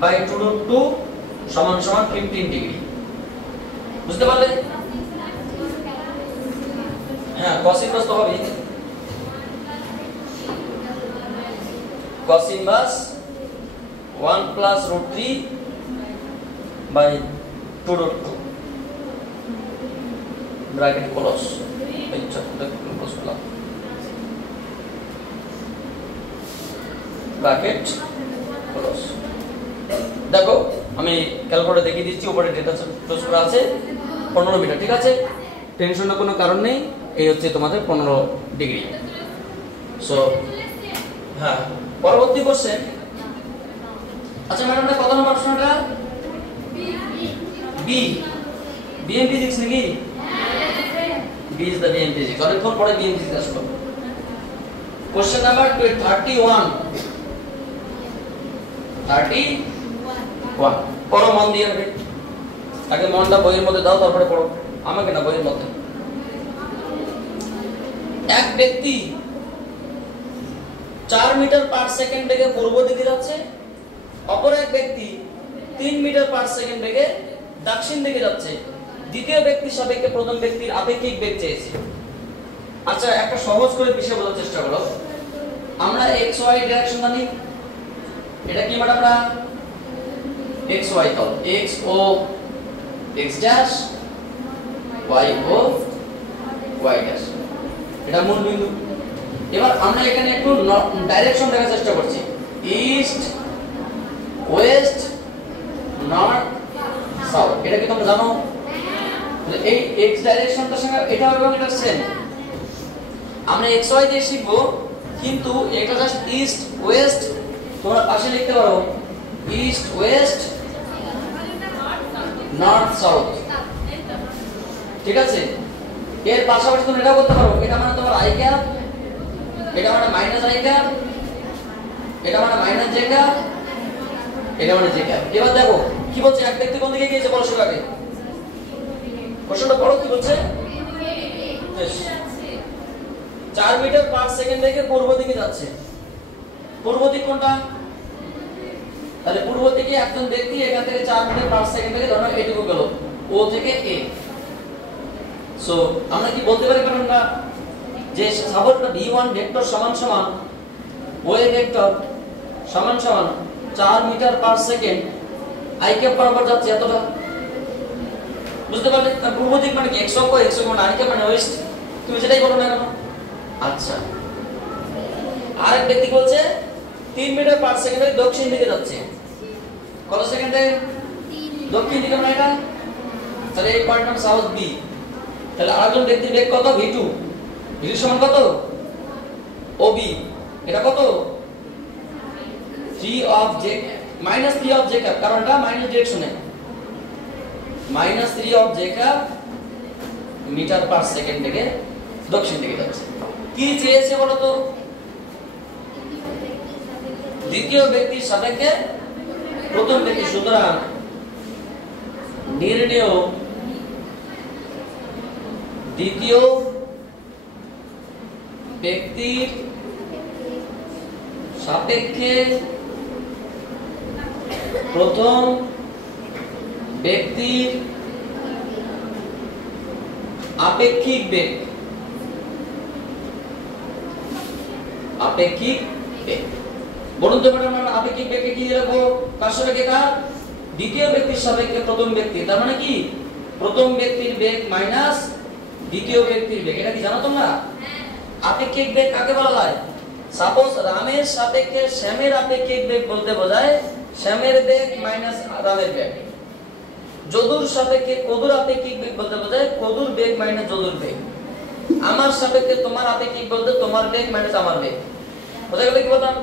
বাই 2√2 সমান সমান 15 ডিগ্রি। বুঝতে পারলে? হ্যাঁ cos ইনভার্স তো হবে। cos inverse 1 plus √3 by 2√2 bracket close. এই চারটা ক্লোজ করলাম, ব্র্যাকেট ক্লোজ। দেখো আমি ক্যালকুলেটর দেখিয়ে দিচ্ছি, উপরে ডেটা ক্লোজ করা আছে 15 মিটার। ঠিক আছে, টেনশনের কোনো কারণ নেই। এই হচ্ছে তোমাদের 15 ডিগ্রি। সো হ্যাঁ, পরবর্তী কোশ্চেন। আচ্ছা ম্যাডাম কত নম্বর প্রশ্নটা? বি, বিএম ফিজিক্স নাকি? B is the BM physics. অনেকক্ষণ পরে বিএম ফিজিক্স আসলো। Question number 31। পড়ো মন দিয়ে। আগে মনটা বইয়ের মধ্যে দাও, তারপরে পড়ো, আমাকে না বইয়ের মধ্যে। এক ব্যক্তি 4 মিটার পার সেকেন্ড থেকে পূর্ব দিকে যাচ্ছে, অপর এক ব্যক্তি 3 মিটার পার সেকেন্ড বেগে দক্ষিণ দিকে যাচ্ছে। দ্বিতীয় ব্যক্তির সাপেক্ষে প্রথম ব্যক্তির আপেক্ষিক বেগ চেয়েছি। আচ্ছা, একটা সহজ করে বিষয় বোঝার চেষ্টা করো। আমরা x y ডাইরেকশন জানি, এটা কি মানে আমরা x y তল, x ও x ড্যাশ, y ও y ড্যাশ, এটা মূল বিন্দু। এবার আমরা এখানে একটু ডাইরেকশন দেখার চেষ্টা করছি, ইস্ট ওয়েস্ট নর্থ সাউথ। এটা কি তোমরা জানো? এই x ডাইরেকশনটার সঙ্গে এটা এবং এটা সেম। আমরা x y দিয়ে শিখবো, কিন্তু এটা জাস্ট ইস্ট ওয়েস্ট, তোমরা পাশে লিখতে পারো ইস্ট ওয়েস্ট নর্থ সাউথ, ঠিক আছে? এর পাশাপাশি তুমি এটাও করতে পারো, এটা মানে তোমার আই ক্যাপ, এটা মানে মাইনাস আই ক্যাপ, এটা মানে মাইনাস জে ক্যাপ, এটা মানে জে ক্যাপ। এবার দেখো কি বলছে, এক ব্যক্তি কোন দিকে গিয়েছে বলো শুরু আগে, প্রশ্নটা পড়ো কি বলছে। 4 মিটার পার সেকেন্ড থেকে পূর্ব দিকে যাচ্ছে। পূর্ব দিক কোনটা? তাহলে পূর্ব দিকে একজন ব্যক্তি এখান থেকে 4 মিটার পার সেকেন্ড থেকে ধরো এটুকু গেল, ও থেকে এ। সো আমরা কি বলতে পারি কারণ না যে সাপোর্টটা v1 ভেক্টর সমান সমান ওয়ে ভেক্টর সমান সমান 4 metre per second i cap বরাবর যাচ্ছে এতটা, বুঝতে পারলে? পূর্ব দিক মানে কি, x অক্ষ মানে আই ক্যাপ মানে ওয়েস্ট, তুমি যেটাই বলো না কেন। আচ্ছা, আরেক ব্যক্তি বলছে 3 মিটার পার সেকেন্ডে দক্ষিণ দিকে যাচ্ছে। কত সেকেন্ডে? দক্ষিণ দিকে মানে এটা, তাহলে এই পয়েন্ট নাম সাউথ বি। তাহলে আরেকজন ব্যক্তির বেগ কত? v2, v2 সমান কত? ob, এটা কত? 3 of j minus 3 of j cap, কারণ এটা মাইনাস ডিরেকশনে, minus 3 of j cap metre per second থেকে দক্ষিণ দিকে যাচ্ছে। কি চেয়েছে বলো তো? দ্বিতীয় ব্যক্তির সাপেক্ষে প্রথম ব্যক্তি। সুতরাং নির্ণেয় দ্বিতীয় ব্যক্তির সাপেক্ষে প্রথম ব্যক্তির আপেক্ষিক বেগ, আপেক্ষিক বেগ। বলুন তো ম্যাডাম, আমরা আপেক্ষিক বেগকে কি লিখবো? কার সাপেক্ষে? কার? দ্বিতীয় ব্যক্তির সাপেক্ষে প্রথম ব্যক্তি। তার মানে কি, প্রথম ব্যক্তির বেগ মাইনাস দ্বিতীয় ব্যক্তির বেগ। এটা কি জানো তোমরা? আপেক্ষিক বেগ কাকে বলা হয়? সাপোজ রামের সাপেক্ষে শ্যামের আপেক্ষিক বেগ বলতে বোঝায় শ্যামের বেগ মাইনাস রামের বেগ। যদুর সাপেক্ষে কদুর আপেক্ষিক বেগ বলতে বোঝায় কদুর বেগ মাইনাস যদুর বেগ। আমার সাপেক্ষে তোমার আপেক্ষিক বলতে তোমার বেগ মাইনাস আমার বেগ। বোঝা গেল কি বললাম?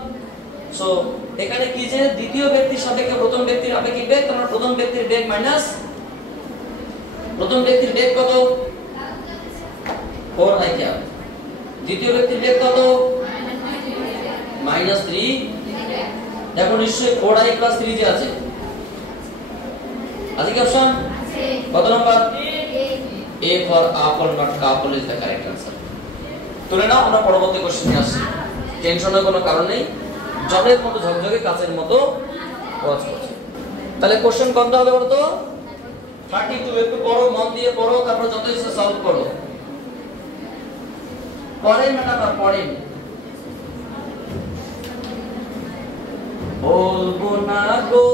সো এখানে কি যে দ্বিতীয় ব্যক্তির সাপেক্ষে প্রথম ব্যক্তির আপেক্ষিক বেগ, তোমার প্রথম ব্যক্তির বেগ মাইনাস প্রথম ব্যক্তির বেগ কত? 4i cap. দ্বিতীয় ব্যক্তির বেগ কত? মাইনাস 3। দেখো নিশ্চয়ই 4i প্লাস 3 যে আছে, আছে কি অপশন? কত number? A for apple not couple is the correct answer. তুলে নাও, আমরা পরবর্তী কোশ্চেনে আসছি। টেনশনের কোনো কারণ নেই, জলের মতো ঝকঝকে কাচের মতো ওয়াচ করছে। তাহলে কোশ্চেন কত হবে বলো তো? 32। একটু পড়ো, মন দিয়ে পড়ো, তারপর যত ইচ্ছা সলভ করো। পড়েন ম্যাডাম, পড়েন। বলবো না গো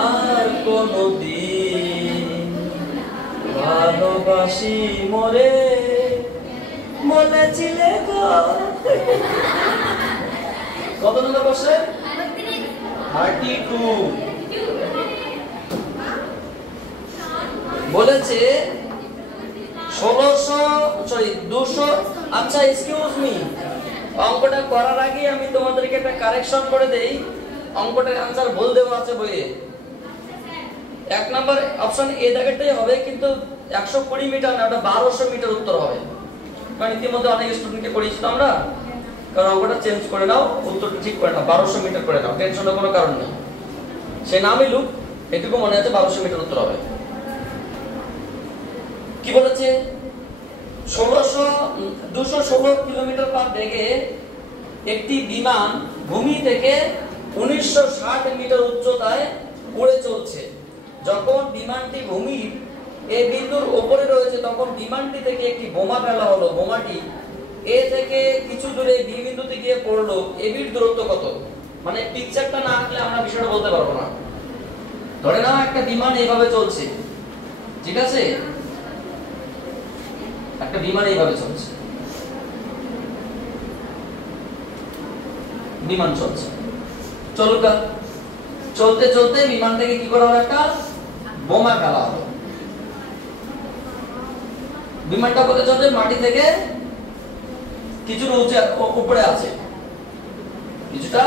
আর কোনদিন ভালোবাসি মরে, বলেছিলে গো। কত নম্বর কোশ্চেন? 32। বলেছে 200। আচ্ছা এক্সকিউজ মি, অঙ্কটা করার আগে আমি তোমাদেরকে একটা কারেকশন করে দেই। অঙ্কটার आंसर ভুল দেওয়া আছে বইয়ে। এক নাম্বার অপশন এ দাগেরটাই হবে, কিন্তু 120 মিটার না, ওটা 1200 মিটার উত্তর হবে। কারণ ইতিমধ্যে অনেক স্টুডেন্টকে করিয়েছিলাম আমরা, কারণ অঙ্কটা চেঞ্জ করে নাও, উত্তরটা ঠিক করে নাও, 1200 মিটার করে নাও, টেনশনের কোনো কারণ নেই। সে নামই লুক, এটুকু মনে আছে 1200 মিটার উত্তর হবে। কি বলেছে? 216 কিলোমিটার পার বেগে একটি বিমান ভূমি থেকে 1960 মিটার উচ্চতায় উড়ে চলছে। যখন বিমানটি ভূমির এই বিন্দুর উপরে রয়েছে তখন বিমানটি থেকে একটি বোমা ফেলা হলো। বোমাটি এ থেকে কিছু দূরে বি বিন্দুতে গিয়ে পড়লো। এবির দূরত্ব কত? মানে পিকচারটা না আঁকলে আমরা বিষয়টা বলতে পারবো না। ধরে নাও একটা বিমান এইভাবে চলছে, ঠিক আছে? একটা বিমান এইভাবে চলছে, বিমান চলছে, চলুক। চলতে চলতে বিমান থেকে কি করা হলো? একটা বোমা ফেলা হলো। বিমানটা কোথায় চলছে? মাটি থেকে কিছুটা উঁচু উপরে আছে, কিছুটা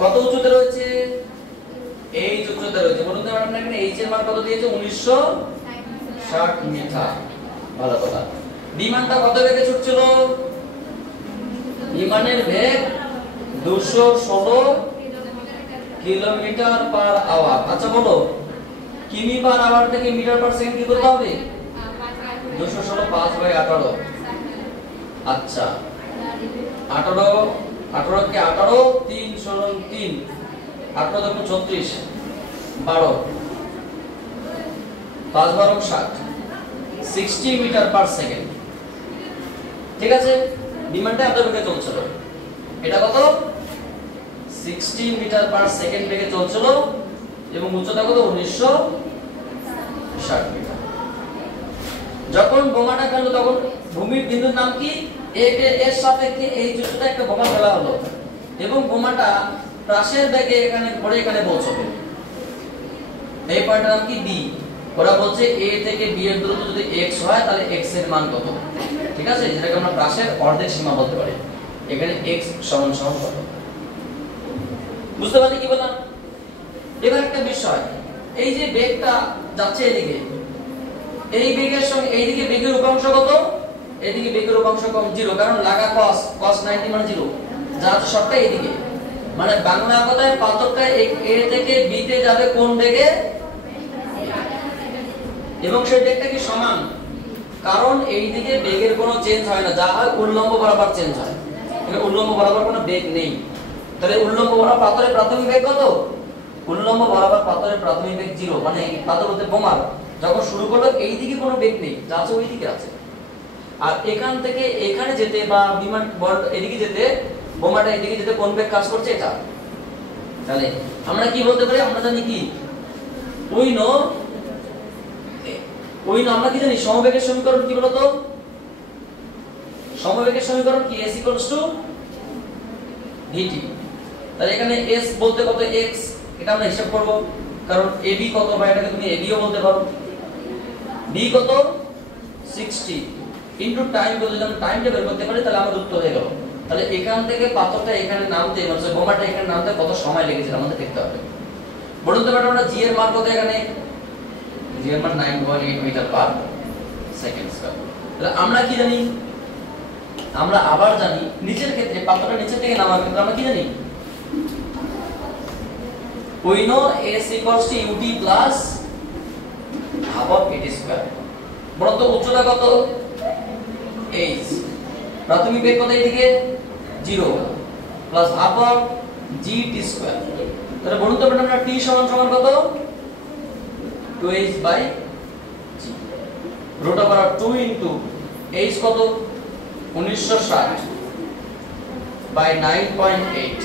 কত উঁচুতে রয়েছে? এই উচ্চতা রয়েছে। বলুন তো ম্যাডাম, এখানে এইচ এর মান কত দিয়েছে? 1960 মিটার। ভালো কথা। বিমানটা কত বেগে ছুটছিল? বিমানের বেগ 216 কিলোমিটার পার আওয়ার। আচ্ছা বলো, কিমি পার আওয়ার থেকে মিটার পার সেকেন্ড কি করতে হবে? 216 5/18। আচ্ছা 18 কে 18 3 সরল 3 18 দেখুন 36 12 5 12 60 60 মিটার পার সেকেন্ড। ঠিক আছে, বিমানটা এত বেগে চলছিল। এটা কত? 60 মিটার পার সেকেন্ড বেগে চলছিল এবং উচ্চতা কত? 1960 মিটার। যখন বোমাটা ফেললো তখন ভূমির বিন্দুর নাম কি? এর সাপেক্ষে এই উচ্চতা একটা বোমা ফেলা হলো এবং বোমাটা প্রাসের বেগে এখানে পড়ে এখানে পৌঁছবে। এই পয়েন্টের নাম কি? বি। ওরা বলছে এ থেকে বি এর দূরত্ব যদি x হয় তাহলে x এর মান কত? ঠিক আছে, যেটাকে আমরা প্রাসের অর্ধেক সীমা বলতে পারি। এখানে x সমান সমান কত? বুঝতে পারলে কি বললাম? এবার একটা বিষয়, এই যে বেগটা যাচ্ছে এদিকে, এই বেগের সঙ্গে এইদিকে বেগের উপাংশ কত? এদিকে বেগের উপাংশ কম 0, কারণ লাগা cos 90 মানে 0, যা আছে সবটা এদিকে। মানে বাংলা কথায় পাথরটা এ থেকে বি তে যাবে কোন বেগে? এবং সেই বেগটা কি সমান? কারণ এইদিকে বেগের কোনো চেঞ্জ হয় না, যা হয় উল্লম্ব বরাবর চেঞ্জ হয়। এখানে উল্লম্ব বরাবর কোনো বেগ নেই। তাহলে উল্লম্ব বরাবর পাথরের প্রাথমিক বেগ কত? উল্লম্ব বরাবর পাথরের প্রাথমিক বেগ 0, মানে পাথর হতে বোমার যখন শুরু করলো এইদিকে কোনো বেগ নেই, যা আছে ওইদিকে আছে। আর এখান থেকে এখানে যেতে বা বিমান এদিকে যেতে, বোমাটা এদিকে যেতে কোন বেগ কাজ করছে? এটা। তাহলে আমরা কি বলতে পারি? আমরা জানি কি উই নো আমরা কি জানি? সমবেগের সমীকরণ কি বলতো? সমবেগের সমীকরণ কি? s vt। তাহলে এখানে s বলতে কত? x, এটা আমরা হিসাব করব, কারণ ab কত বা এটাকে তুমি ab ও বলতে পারো। b কত? 60 ইনটু টাইম কত? যদি আমরা টাইমটা বের করতে পারি তাহলে আমাদের উত্তর হয়ে গেল। তাহলে এখান থেকে পাথরটা এখানে নামতে, মানে বোমাটা এখানে নামতে কত সময় লেগেছিল আমাদের দেখতে হবে। বলুন তো ম্যাডাম, আমরা g এর মান কত? এখানে g এর মান 9.8 মিটার পার সেকেন্ড স্কয়ার। তাহলে আমরা কি জানি? আমরা আবার জানি নিচের ক্ষেত্রে পাথরটা নিচের থেকে নামার ক্ষেত্রে আমরা কি জানি? we know s equals to ut plus half of it square। বলুন তো উচ্চতা কত? h, প্রাথমিক বেগ কত? এদিকে 0 plus half of gt square. তাহলে বলুন তো আমরা t সমান সমান কত? 2h by g root over 2 into h কত? 1960 বাই 9.8।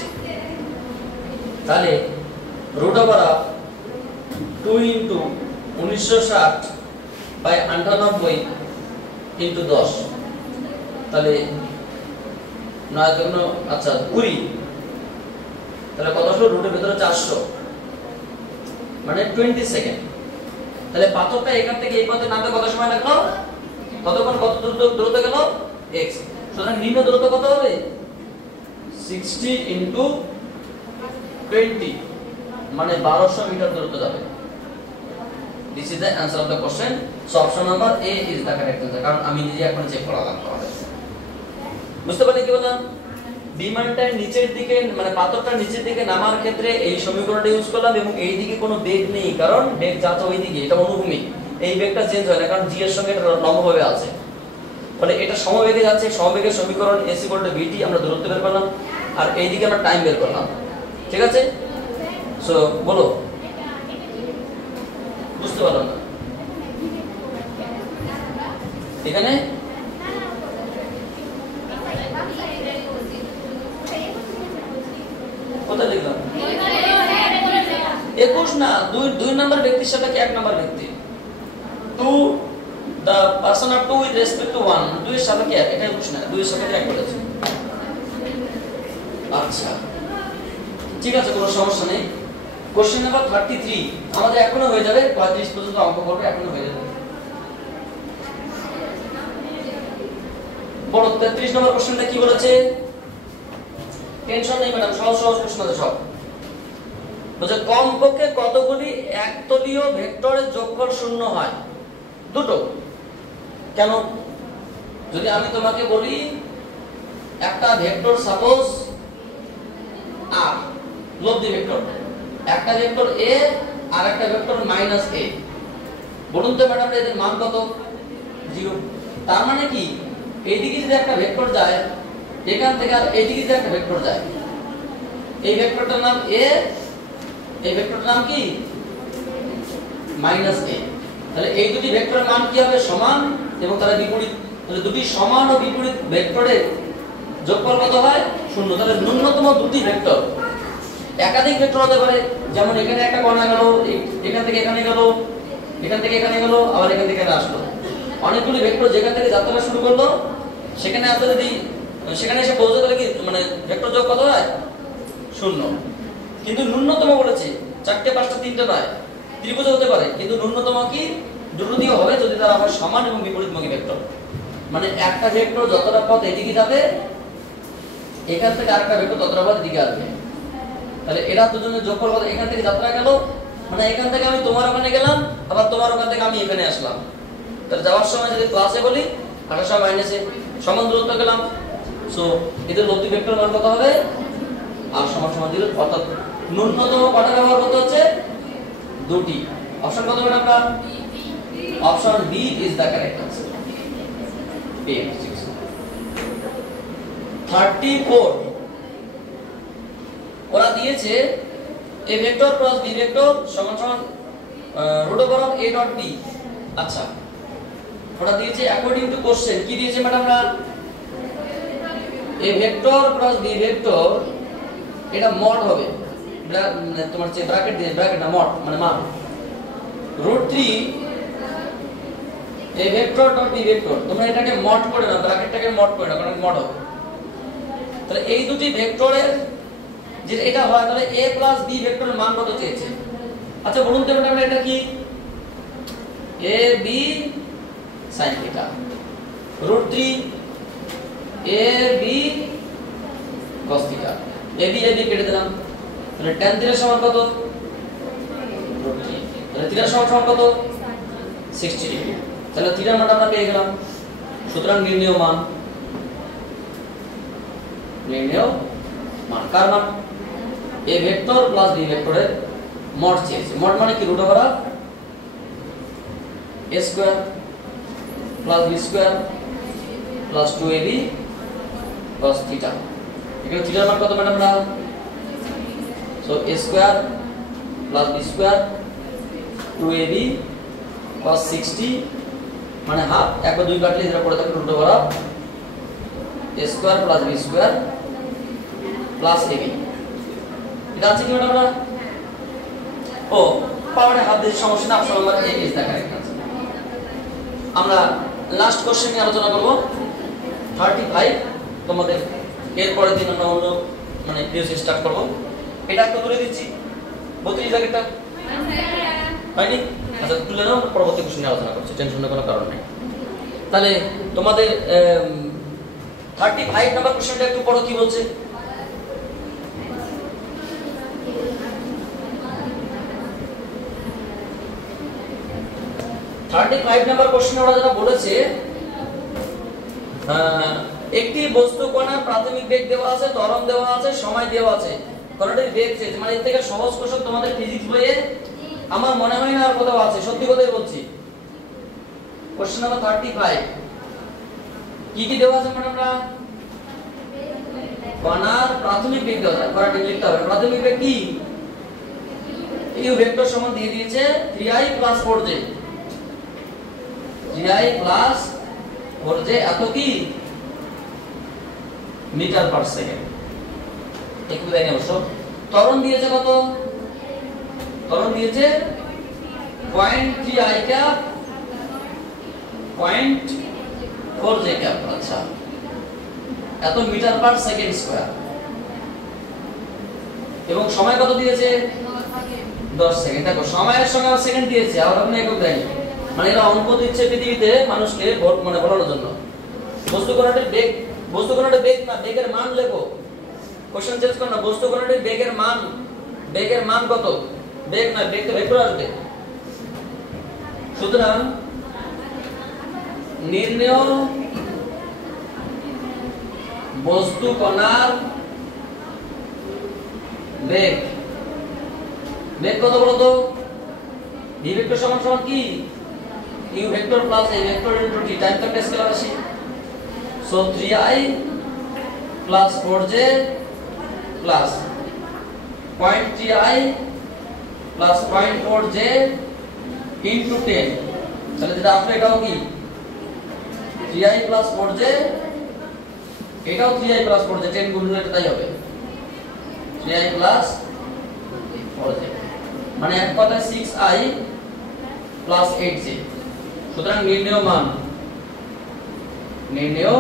তাহলে root over 2 into 1960 by 98 into 10, তাহলে 9 দুগুণ, আচ্ছা 20, তাহলে কত আসলো? রুটের ভিতরে 400 মানে 20 সেকেন্ড। তাহলে পাথরটা এখান থেকে এই পথে নামতে কত সময় লাগলো? ততক্ষণ কত দূরত্ব গেল? x। সুতরাং নিম্ন দূরত্ব কত হবে? 60 ইনটু 20 মানে 1200 মিটার দূরত্ব যাবে। This is the answer of the question. So option number A is the correct answer, কারণ আমি নিজে এখন চেক করালাম তোমাদের। বুঝতে পারলে কি বললাম? বিমানটা নিচের দিকে, মানে পাথরটা নিচের দিকে নামার ক্ষেত্রে এই সমীকরণটা ইউজ করলাম এবং এই দিকে কোনো বেগ নেই, কারণ বেগ যাচ্ছে ওই দিকে, এটা অনুভূমিক, এই বেগটা চেঞ্জ হয় না কারণ জি এর সঙ্গে এটা লম্বভাবে আছে। মানে এটা সমবেগে যাচ্ছে, সমবেগের সমীকরণ s = vt, আমরা দূরত্ব বের করলাম আর এইদিকে আমরা টাইম বের করলাম। ঠিক আছে? সো বলো, বুঝতে পারলাম না এখানে কোথায় লিখলাম 21 না, দুই নাম্বার ব্যক্তির সাথে কি এক নাম্বার ব্যক্তি, two the person of 2 with respect to 1, 2 এর সাথে কি এক, এটা 21 না, 2 এর সাথে এক বলেছে। আচ্ছা ঠিক আছে, কোনো সমস্যা নেই। কোশ্চেন নাম্বার 33 আমাদের এখনো হয়ে যাবে, 35 পর্যন্ত অঙ্ক করবে, এখনো হয়ে যাবে। বড় 33 নম্বর কোশ্চেনটা কি বলেছে? টেনশন নেই ম্যাডাম, সহজ সহজ প্রশ্ন আছে সব। বলছে কমপক্ষে কতগুলি একতলীয় ভেক্টরের যোগফল শূন্য হয়? দুটো। কেন? যদি আমি তোমাকে বলি একটা ভেক্টর সাপোজ আর লব্ধি ভেক্টর, একটা ভেক্টর a আর একটা ভেক্টর -a, বলুন তো ম্যাডাম এদের মান কত? 0। তার মানে কি এইদিকে যদি একটা ভেক্টর যায়, এখান থেকে আর এইদিকে যদি একটা ভেক্টর যায়, এই ভেক্টরটার নাম a, এই ভেক্টরটার নাম কি -a। তাহলে এই দুটি ভেক্টরের মান কি হবে? সমান, এবং তারা বিপরীত। তাহলে দুটি সমান ও বিপরীত ভেক্টরের যোগফল কত হয়? 0। তাহলে ন্যূনতম দুটি ভেক্টর, একাধিক ভেক্টর হতে পারে, যেমন এখানে একটা কণা গেল, এখান থেকে এখানে গেল, এখান থেকে এখানে গেল, আবার এখান থেকে এখানে আসলো। অনেকগুলি ভেক্টর যেখান থেকে যাত্রা শুরু করলো সেখানে আসলে যদি সেখানে এসে পৌঁছে গেলে কি মানে ভেক্টর যোগ কত হয়? 0। কিন্তু ন্যূনতম বলেছে 4টে 5টা 3টে নয়, ত্রিভুজ হতে পারে, কিন্তু ন্যূনতম কি দুটো দিয়ে হবে যদি তারা হয় সমান এবং বিপরীতমুখী ভেক্টর। মানে একটা ভেক্টর যতটা পথ এদিকে যাবে, এখান থেকে আরেকটা ভেক্টর ততটা পথ এদিকে আসবে। তাহলে এরা দুজনের যোগফল কত? এখান থেকে যাত্রা গেল, মানে এখান থেকে আমি তোমার ওখানে গেলাম, আবার তোমার ওখান থেকে আমি এখানে আসলাম। তাহলে যাওয়ার সময় যদি প্লাসে বলি, আসার সময় মাইনাসে, সমান দূরত্ব গেলাম। সো এদের লব্ধি ভেক্টর মান কত হবে? আর সমান সমান 0। অর্থাৎ ন্যূনতম কটা ব্যবহার করতে হচ্ছে? দুটি। অপশন কত ম্যাডাম? আমরা option B is the correct answer. 34 ওরা দিয়েছে a vector plus b vector সমান সমান √a ডট b। আচ্ছা ওরা দিয়েছে অ্যাকর্ডিং টু কোশ্চেন, কি দিয়েছে ম্যাডামরা? a vector plus b vector এটা মড হবে, তোমার যে ব্র্যাকেট দিয়ে, ব্র্যাকেট না মড মানে মান, √3 a vector dot b vector. তোমরা এটাকে মড করে নাও, ব্র্যাকেটটাকে মড করে নাও, কারণ মড হবে। তাহলে এই দুটি ভেক্টরের যে এটা হয়, তাহলে a প্লাস b ভেক্টরের মান কত চেয়েছে? আচ্ছা বলুন তো ম্যাডাম এটা কি? a b sin theta √3 a b cos theta, a b কেটে দিলাম, তাহলে tan থিটা সমান কত? √3। তাহলে থিটা সমান কত? 60 ডিগ্রি। তাহলে থিটার মান আমরা পেয়ে গেলাম। সুতরাং নির্ণেয় মান, নির্ণেয় মান কার মান? a ভেক্টর প্লাস b ভেক্টরের মড চেয়েছে। মড মানে কি? √a square plus b square plus 2ab cos theta. এখানে থিটার মান কত ম্যাডাম? না so a square plus b square 2ab cos 60 মানে হাফ, একবার দুই কাটলে যেটা পড়ে থাকে √a square plus b square plus ab। এটা আছে কি ম্যাডাম? ও পাওয়ারে হাফ দিয়ে সমস্যা না, option number A is the correct answer. আমরা লাস্ট কোশ্চেন নিয়ে আলোচনা করব 35। তোমাদের এরপরের দিন আমরা অন্য মানে ভিডিও স্টার্ট করব। এটা একটু তুলে দিচ্ছি 32 জায়গাটা হয়নি? আচ্ছা তুলে নাও, পরবর্তী কোশ্চেন নিয়ে আলোচনা করছি, টেনশনের কোনো কারণ নেই। তাহলে তোমাদের 35 নাম্বার কোশ্চেনটা একটু পড়ো কি বলছে। 35 নাম্বার কোশ্চেনে ওরা যেটা বলেছে, একটি বস্তু কণার প্রাথমিক বেগ দেওয়া আছে, ত্বরণ দেওয়া আছে, সময় দেওয়া আছে, কোনটার বেগ চেয়েছে। মানে এর থেকে সহজ কোশ্চেন তোমাদের ফিজিক্স বইয়ে আমার মনে হয় না আর কোথাও আছে, সত্যি কথাই বলছি। কোশ্চেন নাম্বার 35 কি কি দেওয়া আছে ম্যাডামরা? কণার প্রাথমিক বেগ লিখতে হবে। প্রাথমিক বেগ কি? ইউ ভেক্টর সমান দিয়ে দিয়েছে 3i + 4j, 3i + 4j এত কি মিটার পার সেকেন্ড। একটু দেখেন অবশ্য ত্বরণ দিয়েছে কত? ত্বরণ দিয়েছে 0.3i ক্যাপ 0.4j ক্যাপ। আচ্ছা, এত মিটার পার সেকেন্ড স্কয়ার। এবং সময় কত দিয়েছে? 10 সেকেন্ড। দেখো সময়ের সঙ্গে আর সেকেন্ড দিয়েছে, আর আপনি একক দেয়নি। মানে এরা অঙ্ক দিচ্ছে পৃথিবীতে মানুষকে মানে বলানোর জন্য। বস্তু কণাটির বেগ, বস্তু কণাটির বেগ না, বেগের মান লেখো। কোশ্চেন চেঞ্জ করো না। বস্তু কণাটির বেগের মান, বেগের মান কত? বেগ না, বেগ তো ভেক্টর আসবে। সুতরাং নির্ণেয় বস্তু কণার বেগ, বেগ কত বলো তো? ভি ভেক্টর সমান সমান কি? U vector plus a vector into t, time তো একটা স্কেলার রাশি। So 3i + 4j plus 0.3i + 0.4j into 10। তাহলে যেটা আসবে এটাও কি 3i + 4j, এটাও 3i + 4j, 10 গুণ হলে তাই হবে 3i + 4j, মানে এক কথায় 6i + 8j। সুতরাং নির্ণেয় মান, নির্ণেয়,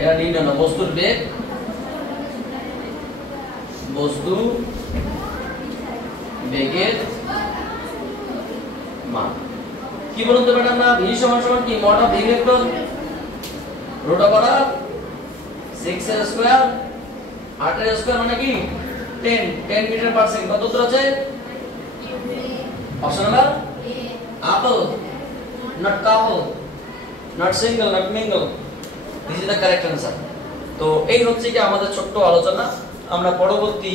এটা নির্ণয় না, বস্তুর বেগ, বস্তু বেগের মান কি বলুন তো ম্যাডাম? না ভি সমান সমান কি? Mod of v vector root over 6 এর স্কয়ার 8 এর স্কয়ার মানে কি 10 মিটার পার সেকেন্ড। কত উত্তর আছে? Option number apple, not couple, not single, not mingle. This is the correct answer. তো এই হচ্ছে কি আমাদের ছোট্ট আলোচনা। আমরা পরবর্তী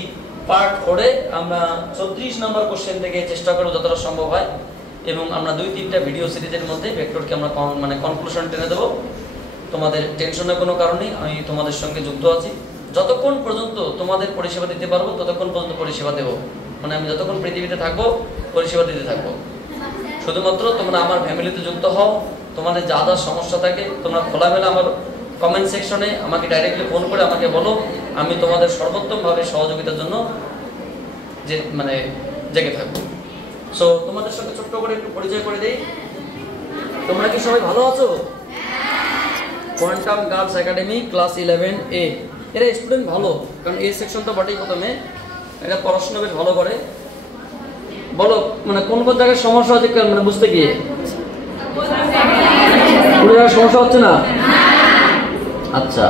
পার্ট 4 এ আমরা 34 নম্বর কোশ্চেন থেকে চেষ্টা করব যতটা সম্ভব হয়, এবং আমরা 2-3টা ভিডিও সিরিজের মধ্যে ভেক্টরকে আমরা মানে কনক্লুশন টেনে দেব। তোমাদের টেনশনের কোনো কারণ নেই, আমি তোমাদের সঙ্গে যুক্ত আছি। যতক্ষণ পর্যন্ত তোমাদের পরিষেবা দিতে পারবো ততক্ষণ পর্যন্ত পরিষেবা দেব। মানে আমি যতক্ষণ পৃথিবীতে থাকবো পরিষেবা দিতে থাকবো। শুধুমাত্র তোমরা আমার ফ্যামিলিতে যুক্ত হও। তোমাদের যা যা সমস্যা থাকে তোমরা খোলামেলা আমার কমেন্ট সেকশনে আমাকে ডাইরেক্টলি ফোন করে আমাকে বলো। আমি তোমাদের সর্বোত্তমভাবে সহযোগিতার জন্য যে মানে জেগে থাকবো। সো তোমাদের সঙ্গে ছোট্ট করে একটু পরিচয় করে দেই। তোমরা কি সবাই ভালো আছো? Quantum girls academy class 11A এরা স্টুডেন্ট ভালো, কারণ এই সেকশন তো বটেই। প্রথমে এটা পড়াশোনা বেশ ভালো করে। বলো মানে কোন কোন জায়গায় সমস্যা হচ্ছে, মানে বুঝতে গিয়ে কোনো জায়গায় সমস্যা হচ্ছে না? আচ্ছা,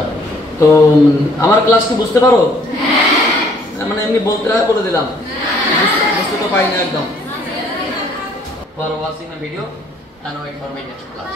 তো আমার ক্লাস কি বুঝতে পারো? মানে এমনি বলতে বলে দিলাম, বুঝতে তো পারি না একদম। For watching my video and wait for my next class.